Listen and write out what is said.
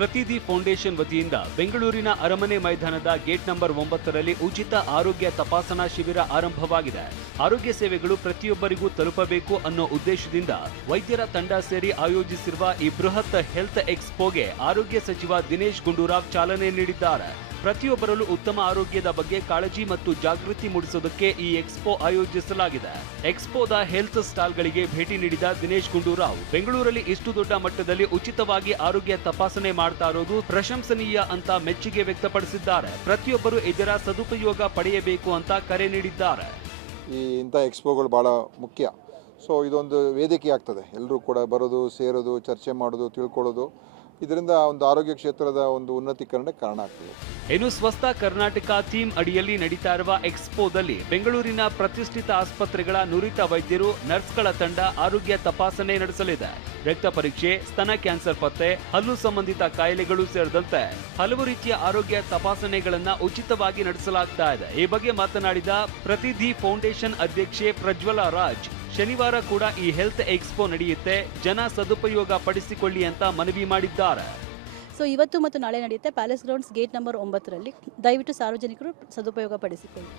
ಪ್ರತಿದಿ foundation ವತಿಯಿಂದ ಬೆಂಗಳೂರಿನ ಅರಮನೆ ಮೈದಾನದ ಗೇಟ್ ನಂಬರ್ 9ರಲ್ಲಿ ಉಚಿತ ಆರೋಗ್ಯ ತಪಾಸಣಾ ಶಿಬಿರ ಆರಂಭವಾಗಿದೆ. ಆರೋಗ್ಯ ಸೇವೆಗಳು ಪ್ರತಿಯೊಬ್ಬರಿಗೂ ತಲುಪಬೇಕು ಅನ್ನೋ ಉದ್ದೇಶದಿಂದ ವೈದ್ಯರ ತಂಡ ಸೇರಿ ಆಯೋಜಿಸಿರುವ ಈ ಬೃಹತ್ ಹೆಲ್ತ್ ಎಕ್ಸ್ಪೋಗೆ ಆರೋಗ್ಯ ಸಚಿವ ದಿನೇಶ್ ಗುಂಡೂರಾವ್ ಚಾಲನೆ ನೀಡಿದ್ದಾರೆ. ಪ್ರತಿಯೊಬ್ಬರಲ್ಲೂ ಉತ್ತಮ ಆರೋಗ್ಯದ ಬಗ್ಗೆ ಕಾಳಜಿ ಮತ್ತು ಜಾಗೃತಿ ಮೂಡಿಸೋದಕ್ಕೆ ಈ ಎಕ್ಸ್ಪೋ ಆಯೋಜಿಸಲಾಗಿದೆ. ಎಕ್ಸ್ಪೋದ ಹೆಲ್ತ್ ಸ್ಟಾಲ್ಗಳಿಗೆ ಭೇಟಿ ನೀಡಿದ ದಿನೇಶ್ ಗುಂಡೂರಾವ್ ಬೆಂಗಳೂರಲ್ಲಿ ಇಷ್ಟು ದೊಡ್ಡ ಮಟ್ಟದಲ್ಲಿ ಉಚಿತವಾಗಿ ಆರೋಗ್ಯ ತಪಾಸಣೆ ಮಾಡ್ತಾ ಇರೋದು ಪ್ರಶಂಸನೀಯ ಅಂತ ಮೆಚ್ಚುಗೆ ವ್ಯಕ್ತಪಡಿಸಿದ್ದಾರೆ. ಪ್ರತಿಯೊಬ್ಬರು ಇದರ ಸದುಪಯೋಗ ಪಡೆಯಬೇಕು ಅಂತ ಕರೆ ನೀಡಿದ್ದಾರೆ. ಇಂಥ ಎಕ್ಸ್ಪೋಗಳು ಬಹಳ ಮುಖ್ಯ. ಸೊ ಇದೊಂದು ವೇದಿಕೆ ಆಗ್ತದೆ, ಎಲ್ಲರೂ ಕೂಡ ಬರೋದು, ಸೇರೋದು, ಚರ್ಚೆ ಮಾಡೋದು, ತಿಳ್ಕೊಳ್ಳೋದು. ಇದರಿಂದ ಒಂದು ಆರೋಗ್ಯ ಕ್ಷೇತ್ರದ ಒಂದು ಉನ್ನತೀಕರಣಕ್ಕೆ ಕಾರಣ ಆಗ್ತದೆ. ಇನ್ನು ಸ್ವಸ್ಥ ಕರ್ನಾಟಕ ಥೀಮ್ ಅಡಿಯಲ್ಲಿ ನಡೀತಾ ಇರುವ ಎಕ್ಸ್ಪೋದಲ್ಲಿ ಬೆಂಗಳೂರಿನ ಪ್ರತಿಷ್ಠಿತ ಆಸ್ಪತ್ರೆಗಳ ನುರಿತ ವೈದ್ಯರು, ನರ್ಸ್ಗಳ ತಂಡ ಆರೋಗ್ಯ ತಪಾಸಣೆ ನಡೆಸಲಿದೆ. ರಕ್ತ ಪರೀಕ್ಷೆ, ಸ್ತನ ಕ್ಯಾನ್ಸರ್ ಪತ್ತೆ, ಹಲ್ಲು ಸಂಬಂಧಿತ ಕಾಯಿಲೆಗಳು ಸೇರಿದಂತೆ ಹಲವು ರೀತಿಯ ಆರೋಗ್ಯ ತಪಾಸಣೆಗಳನ್ನ ಉಚಿತವಾಗಿ ನಡೆಸಲಾಗ್ತಾ ಇದೆ. ಈ ಬಗ್ಗೆ ಮಾತನಾಡಿದ ಪ್ರತಿದಿ ಫೌಂಡೇಶನ್ ಅಧ್ಯಕ್ಷೆ ಪ್ರಜ್ವಲಾ ರಾಜ್, ಶನಿವಾರ ಕೂಡ ಈ ಹೆಲ್ತ್ ಎಕ್ಸ್ಪೋ ನಡೆಯುತ್ತೆ, ಜನ ಸದುಪಯೋಗ ಪಡಿಸಿಕೊಳ್ಳಿ ಅಂತ ಮನವಿ ಮಾಡಿದ್ದಾರೆ. ಸೊ ಇವತ್ತು ಮತ್ತು ನಾಳೆ ನಡೆಯುತ್ತೆ ಪ್ಯಾಲೇಸ್ ಗ್ರೌಂಡ್ಸ್ ಗೇಟ್ ನಂಬರ್ 9ರಲ್ಲಿ. ದಯವಿಟ್ಟು ಸಾರ್ವಜನಿಕರು ಸದುಪಯೋಗ ಪಡಿಸಿಕೊಳ್ಳಿ.